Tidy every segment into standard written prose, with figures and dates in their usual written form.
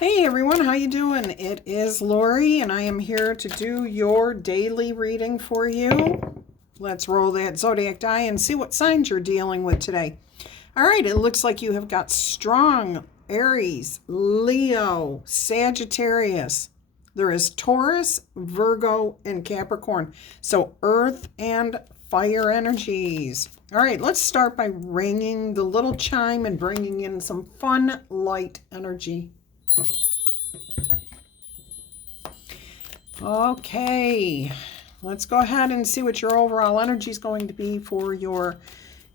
Hey everyone, how you doing? It is Laurie and I am here to do your daily reading for you. Let's roll that zodiac die and see what signs you're dealing with today. All right, it looks like you have got strong Aries, Leo, Sagittarius. There is Taurus, Virgo, and Capricorn. So earth and fire energies. All right, let's start by ringing the little chime and bringing in some fun light energy. Okay, let's go ahead and see what your overall energy is going to be for your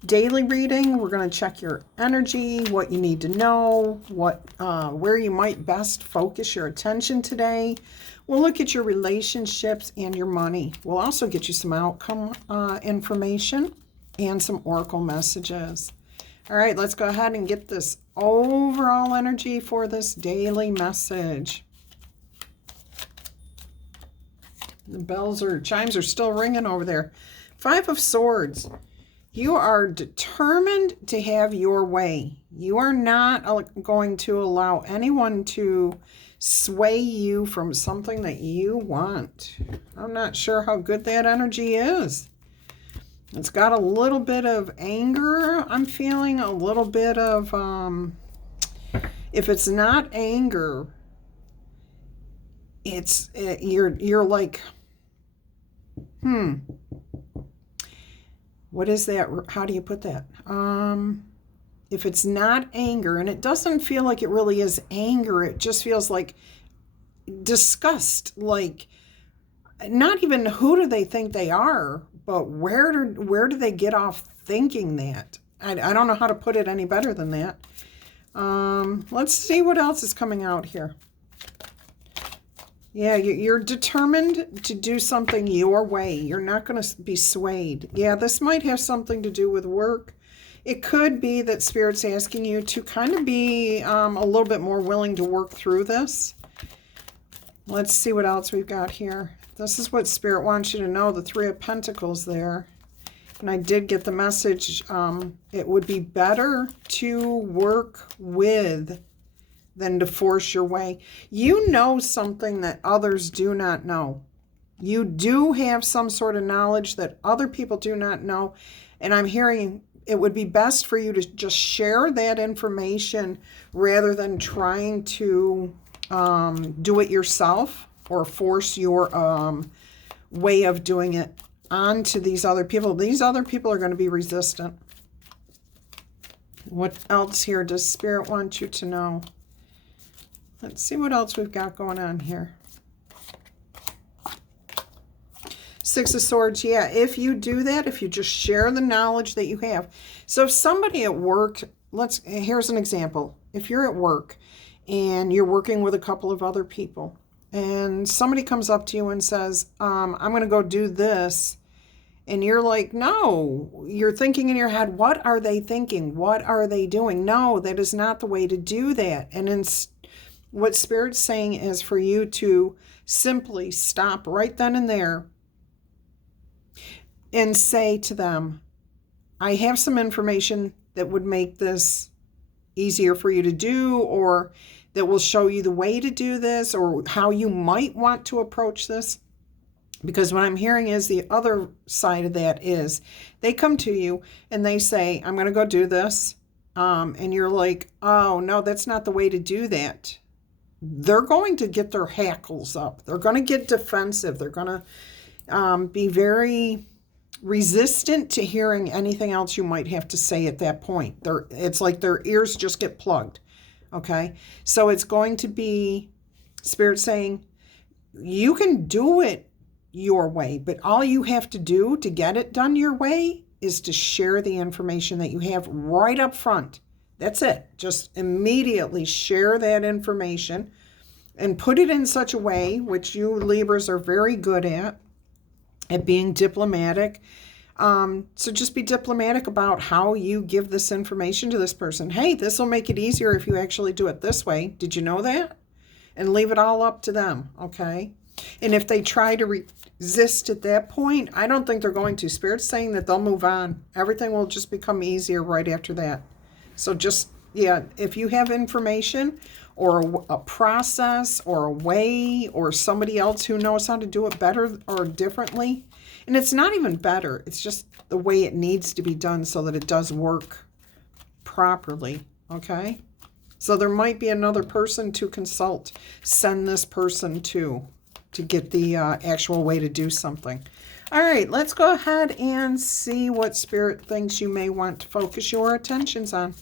daily reading. We're going to check your energy, what you need to know, where you might best focus your attention today. We'll look at your relationships and your money. We'll also get you some outcome information and some oracle messages. All right, let's go ahead and get this overall energy for this daily message. The chimes are still ringing over there. 5 of Swords. You are determined to have your way. You are not going to allow anyone to sway you from something that you want. I'm not sure how good that energy is. It's got a little bit of anger. I'm feeling a little bit of, if it's not anger, you're like, what is that? How do you put that? If it's not anger, and it doesn't feel like it really is anger, it just feels like disgust, like not even who do they think they are, but where do they get off thinking that? I don't know how to put it any better than that. Let's see what else is coming out here. Yeah, you're determined to do something your way. You're not going to be swayed. Yeah, this might have something to do with work. It could be that Spirit's asking you to kind of be a little bit more willing to work through this. Let's see what else we've got here. This is what Spirit wants you to know, the 3 of Pentacles there. And I did get the message, it would be better to work with than to force your way. You know something that others do not know. You do have some sort of knowledge that other people do not know. And I'm hearing it would be best for you to just share that information rather than trying to do it yourself or force your way of doing it onto these other people. These other people are going to be resistant. What else here does Spirit want you to know? Let's see what else we've got going on here. 6 of Swords. Yeah, if you do that, if you just share the knowledge that you have. So if somebody at work, here's an example. If you're at work and you're working with a couple of other people and somebody comes up to you and says, I'm going to go do this. And you're like, no, you're thinking in your head, what are they thinking? What are they doing? No, that is not the way to do that. And what Spirit's saying is for you to simply stop right then and there and say to them, I have some information that would make this easier for you to do, or that will show you the way to do this, or how you might want to approach this. Because what I'm hearing is the other side of that is they come to you and they say, I'm going to go do this. And you're like, oh, no, that's not the way to do that. They're going to get their hackles up. They're going to get defensive. They're going to be very resistant to hearing anything else you might have to say at that point. It's like their ears just get plugged. Okay? So it's going to be Spirit saying, you can do it your way, but all you have to do to get it done your way is to share the information that you have right up front. That's it. Just immediately share that information and put it in such a way, which you Libras are very good at being diplomatic. So just be diplomatic about how you give this information to this person. Hey, this will make it easier if you actually do it this way. Did you know that? And leave it all up to them, okay? And if they try to resist at that point, I don't think they're going to. Spirit's saying that they'll move on. Everything will just become easier right after that. So just, yeah, if you have information or a process or a way or somebody else who knows how to do it better or differently. And it's not even better. It's just the way it needs to be done so that it does work properly. Okay? So there might be another person to consult. Send this person to get the actual way to do something. All right, let's go ahead and see what Spirit thinks you may want to focus your attentions on.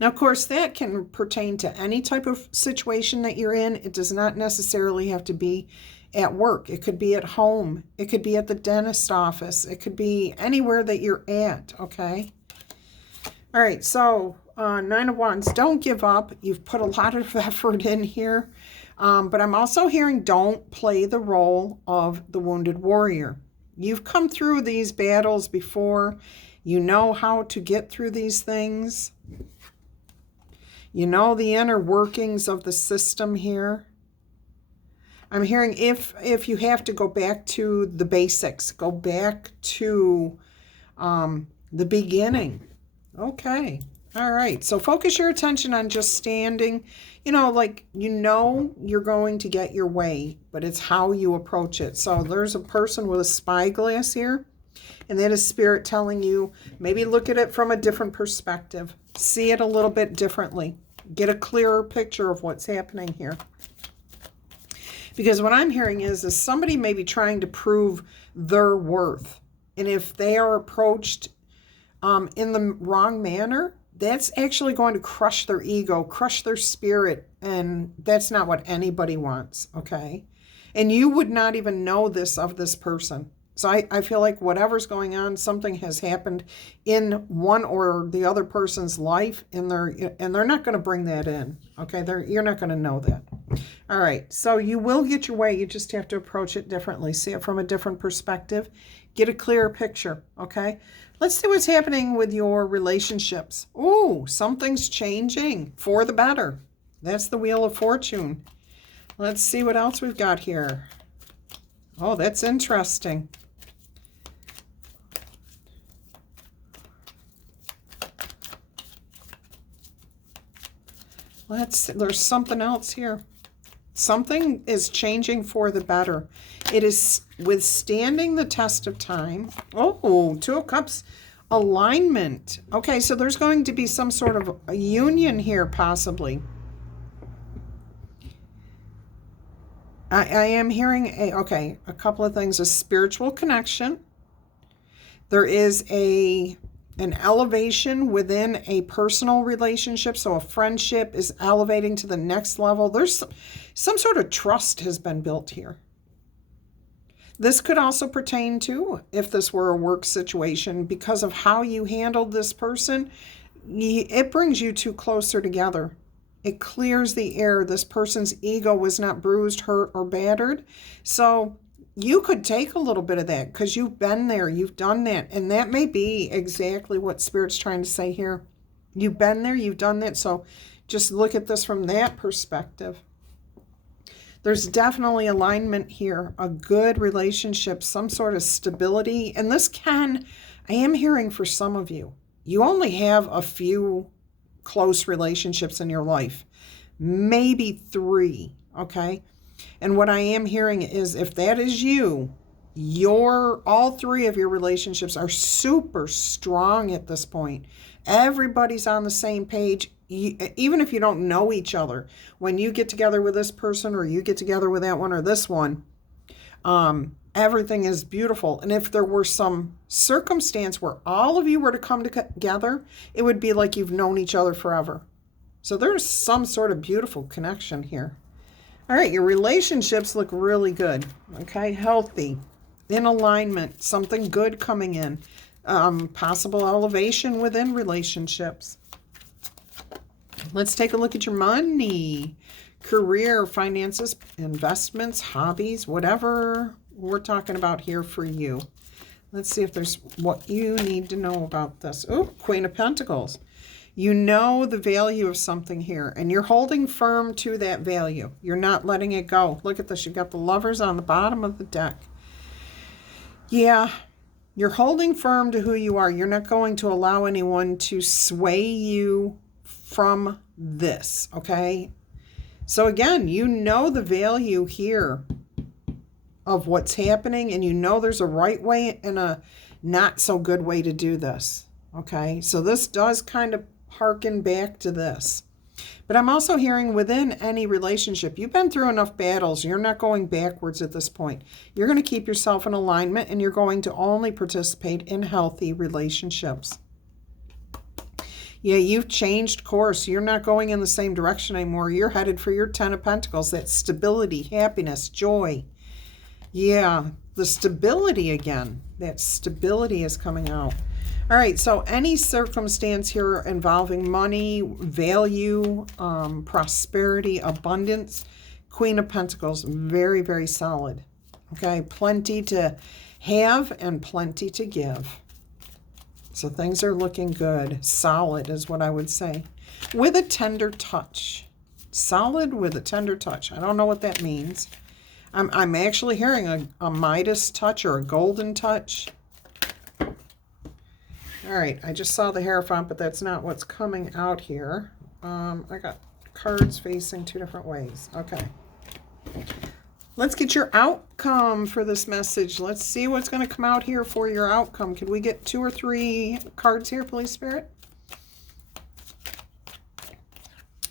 Now, of course, that can pertain to any type of situation that you're in. It does not necessarily have to be at work. It could be at home. It could be at the dentist's office. It could be anywhere that you're at, okay? All right, so Nine of Wands, don't give up. You've put a lot of effort in here. But I'm also hearing don't play the role of the wounded warrior. You've come through these battles before. You know how to get through these things. You know the inner workings of the system here. I'm hearing if you have to go back to the basics, go back to the beginning. Okay. All right. So focus your attention on just standing. You're going to get your way, but it's how you approach it. So there's a person with a spyglass here, and that is Spirit telling you, maybe look at it from a different perspective. See it a little bit differently. Get a clearer picture of what's happening here. Because what I'm hearing is somebody may be trying to prove their worth. And if they are approached in the wrong manner, that's actually going to crush their ego, crush their spirit, and that's not what anybody wants, okay? And you would not even know this of this person. So I feel like whatever's going on, something has happened in one or the other person's life, and they're not going to bring that in, okay? You're not going to know that. All right, so you will get your way. You just have to approach it differently. See it from a different perspective. Get a clearer picture, okay? Let's see what's happening with your relationships. Ooh, something's changing for the better. That's the Wheel of Fortune. Let's see what else we've got here. Oh, that's interesting. There's something else here. Something is changing for the better. It is withstanding the test of time. Oh, Two of Cups, alignment. Okay, so there's going to be some sort of a union here, possibly. I am hearing a couple of things. A spiritual connection. There is an elevation within a personal relationship. So a friendship is elevating to the next level. There's some sort of trust has been built here. This could also pertain to, if this were a work situation, because of how you handled this person, it brings you two closer together. It clears the air. This person's ego was not bruised, hurt, or battered. So you could take a little bit of that because you've been there. You've done that. And that may be exactly what Spirit's trying to say here. You've been there. You've done that. So just look at this from that perspective. There's definitely alignment here, a good relationship, some sort of stability. And I am hearing for some of you, you only have a few close relationships in your life, maybe 3, okay? And what I am hearing is if that is you, all 3 of your relationships are super strong at this point. Everybody's on the same page. Even if you don't know each other, when you get together with this person or you get together with that one or this one, everything is beautiful. And if there were some circumstance where all of you were to come together, it would be like you've known each other forever. So there's some sort of beautiful connection here. All right, your relationships look really good, okay? Healthy, in alignment, something good coming in, possible elevation within relationships. Let's take a look at your money, career, finances, investments, hobbies, whatever we're talking about here for you. Let's see if there's what you need to know about this. Oh, Queen of Pentacles. You know the value of something here, and you're holding firm to that value. You're not letting it go. Look at this. You've got the Lovers on the bottom of the deck. Yeah, you're holding firm to who you are. You're not going to allow anyone to sway you from this, okay? So again, you know the value here of what's happening, and you know there's a right way and a not so good way to do this, okay? So this does kind of harken back to this. But I'm also hearing within any relationship, you've been through enough battles. You're not going backwards at this point. You're going to keep yourself in alignment, and you're going to only participate in healthy relationships. Yeah, you've changed course. You're not going in the same direction anymore. You're headed for your 10 of Pentacles. That stability, happiness, joy. Yeah, the stability again. That stability is coming out. All right, so any circumstance here involving money, value, prosperity, abundance, Queen of Pentacles, very, very solid. Okay, plenty to have and plenty to give. So things are looking good. Solid is what I would say. With a tender touch. Solid with a tender touch. I don't know what that means. I'm actually hearing a Midas touch or a golden touch. All right, I just saw the Hierophant, but that's not what's coming out here. I got cards facing two different ways. Okay. Let's get your outcome for this message. Let's see what's going to come out here for your outcome. Could we get 2 or 3 cards here, please, Spirit?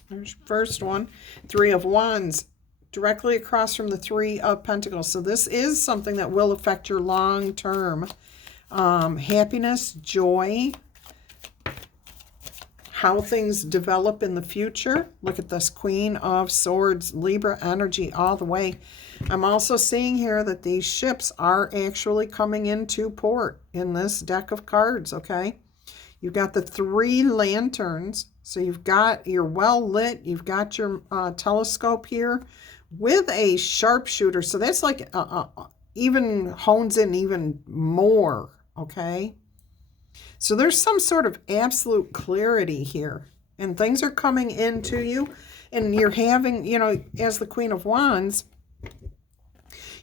There's first one, 3 of Wands, directly across from the 3 of Pentacles. So this is something that will affect your long-term happiness, joy, how things develop in the future. Look at this Queen of Swords, Libra energy all the way. I'm also seeing here that these ships are actually coming into port in this deck of cards, okay? You've got the 3 lanterns, so you're well lit. You've got your telescope here with a sharpshooter, so that's like even hones in even more, okay? So there's some sort of absolute clarity here, and things are coming into you, and you're having, you know, as the Queen of Wands,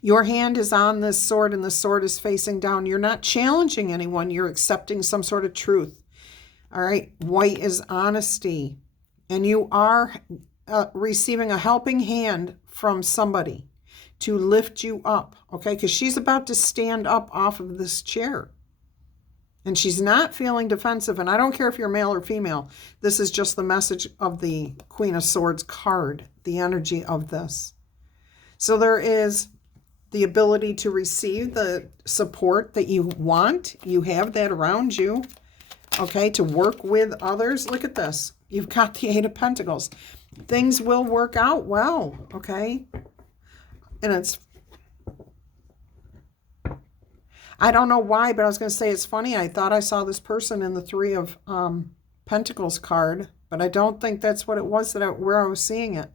your hand is on this sword and the sword is facing down. You're not challenging anyone. You're accepting some sort of truth. All right. White is honesty. And you are receiving a helping hand from somebody to lift you up. Okay. Because she's about to stand up off of this chair. And she's not feeling defensive. And I don't care if you're male or female. This is just the message of the Queen of Swords card. The energy of this. So there is the ability to receive the support that you want. You have that around you, okay, to work with others. Look at this. You've got the 8 of Pentacles. Things will work out well, okay? And it's, I don't know why, but I was going to say it's funny. I thought I saw this person in the 3 of Pentacles card, but I don't think that's what it was where I was seeing it.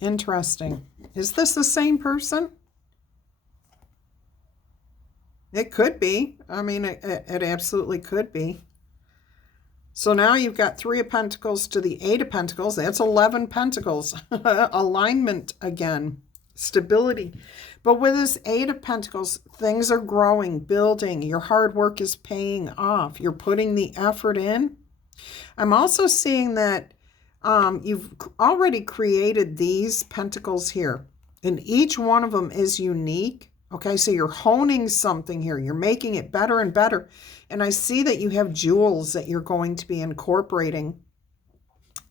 Interesting. Is this the same person? It could be. I mean, it absolutely could be. So now you've got 3 of Pentacles to the 8 of Pentacles. That's 11 Pentacles. Alignment again. Stability. But with this 8 of Pentacles, things are growing, building. Your hard work is paying off. You're putting the effort in. I'm also seeing that you've already created these pentacles here, and each one of them is unique. Okay, so you're honing something here. You're making it better and better. And I see that you have jewels that you're going to be incorporating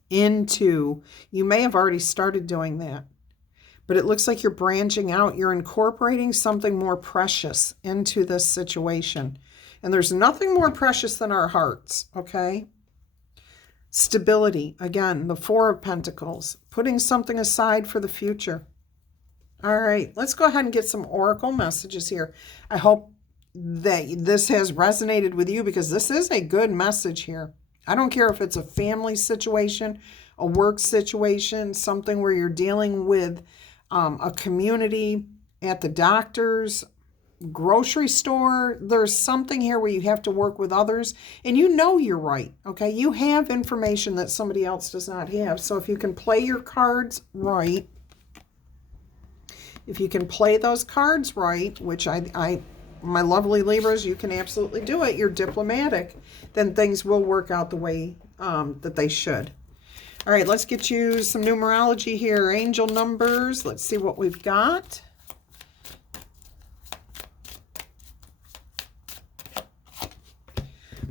into. You may have already started doing that, but it looks like you're branching out. You're incorporating something more precious into this situation. And there's nothing more precious than our hearts, okay? Stability, again, the 4 of Pentacles, putting something aside for the future. All right, let's go ahead and get some oracle messages here. I hope that this has resonated with you, because this is a good message here. I don't care if it's a family situation, a work situation, something where you're dealing with a community, at the doctor's, grocery store. There's something here where you have to work with others, and you know you're right, okay? You have information that somebody else does not have. So if you can play your cards right, if you can play those cards right, which I my lovely Libras, you can absolutely do it. You're diplomatic. Then things will work out the way that they should. All right, let's get you some numerology here. Angel numbers. Let's see what we've got.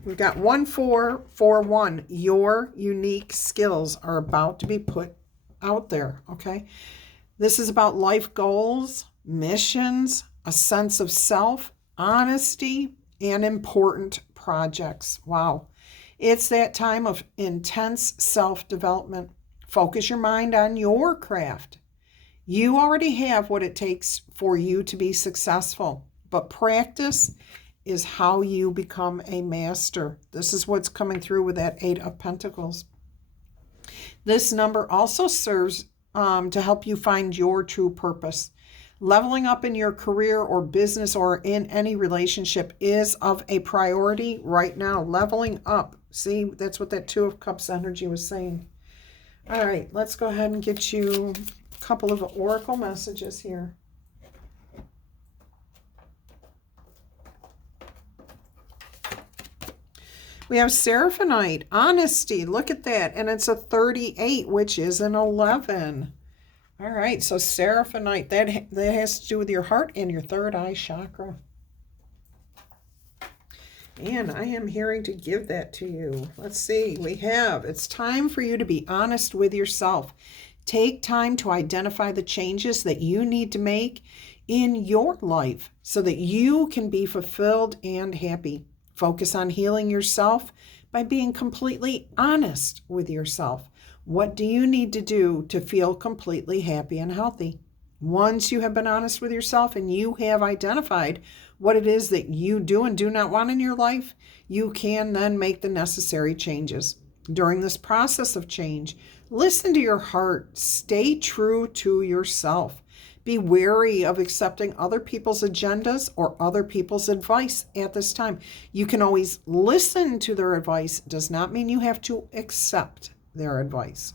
We've got 1441. Your unique skills are about to be put out there, okay? This is about life goals, missions, a sense of self, honesty, and important projects. Wow. It's that time of intense self-development. Focus your mind on your craft. You already have what it takes for you to be successful, but practice is how you become a master. This is what's coming through with that 8 of Pentacles. This number also serves to help you find your true purpose. Leveling up in your career or business or in any relationship is of a priority right now. Leveling up. See, that's what that 2 of Cups energy was saying. All right, let's go ahead and get you a couple of oracle messages here. We have Seraphonite, honesty. Look at that. And it's a 38, which is an 11. All right, so Seraphonite, that has to do with your heart and your third eye chakra. And I am hearing to give that to you. Let's see. We have, it's time for you to be honest with yourself. Take time to identify the changes that you need to make in your life so that you can be fulfilled and happy. Focus on healing yourself by being completely honest with yourself. What do you need to do to feel completely happy and healthy? Once you have been honest with yourself and you have identified what it is that you do and do not want in your life, you can then make the necessary changes. During this process of change, listen to your heart. Stay true to yourself. Be wary of accepting other people's agendas or other people's advice at this time. You can always listen to their advice. It does not mean you have to accept their advice.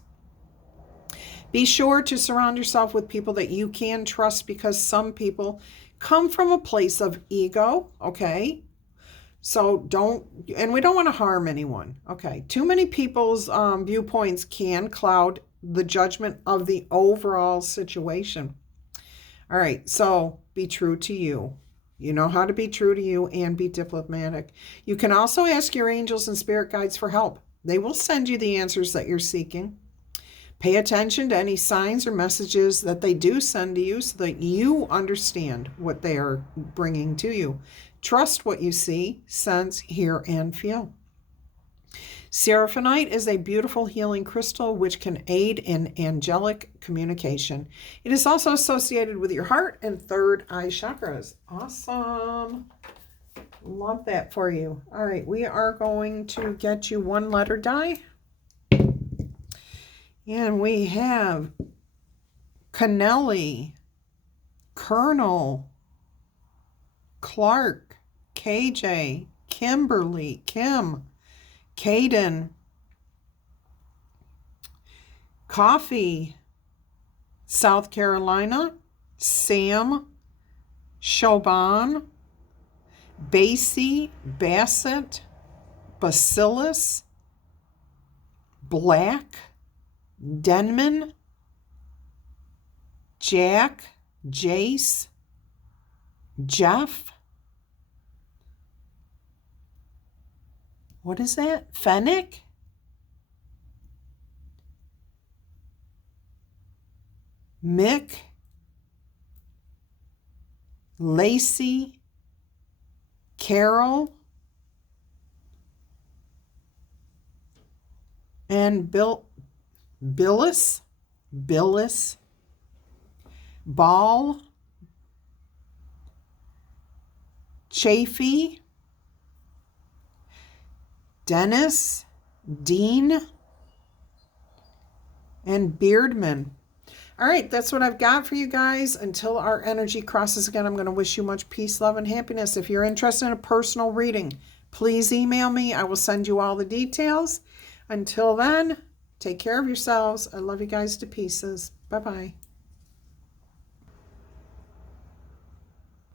Be sure to surround yourself with people that you can trust, because some people come from a place of ego, okay? So we don't want to harm anyone, okay? Too many people's viewpoints can cloud the judgment of the overall situation. All right, so be true to you. You know how to be true to you and be diplomatic. You can also ask your angels and spirit guides for help. They will send you the answers that you're seeking. Pay attention to any signs or messages that they do send to you so that you understand what they are bringing to you. Trust what you see, sense, hear, and feel. Seraphonite is a beautiful healing crystal which can aid in angelic communication. It is also associated with your heart and third eye chakras. Awesome. Love that for you. All right, we are going to get you one letter die. And we have Kennelly, Colonel, Clark, KJ, Kimberly, Kim, Caden, Coffee, South Carolina, Sam, Shoban, Basie, Bassett, Bacillus, Black, Denman, Jack, Jace, Jeff. What is that? Fennec? Mick, Lacey, Carol, and Billis, Ball, Chafee, Dennis, Dean, and Beardman. All right, that's what I've got for you guys. Until our energy crosses again, I'm going to wish you much peace, love, and happiness. If you're interested in a personal reading, please email me. I will send you all the details. Until then, take care of yourselves. I love you guys to pieces. Bye-bye.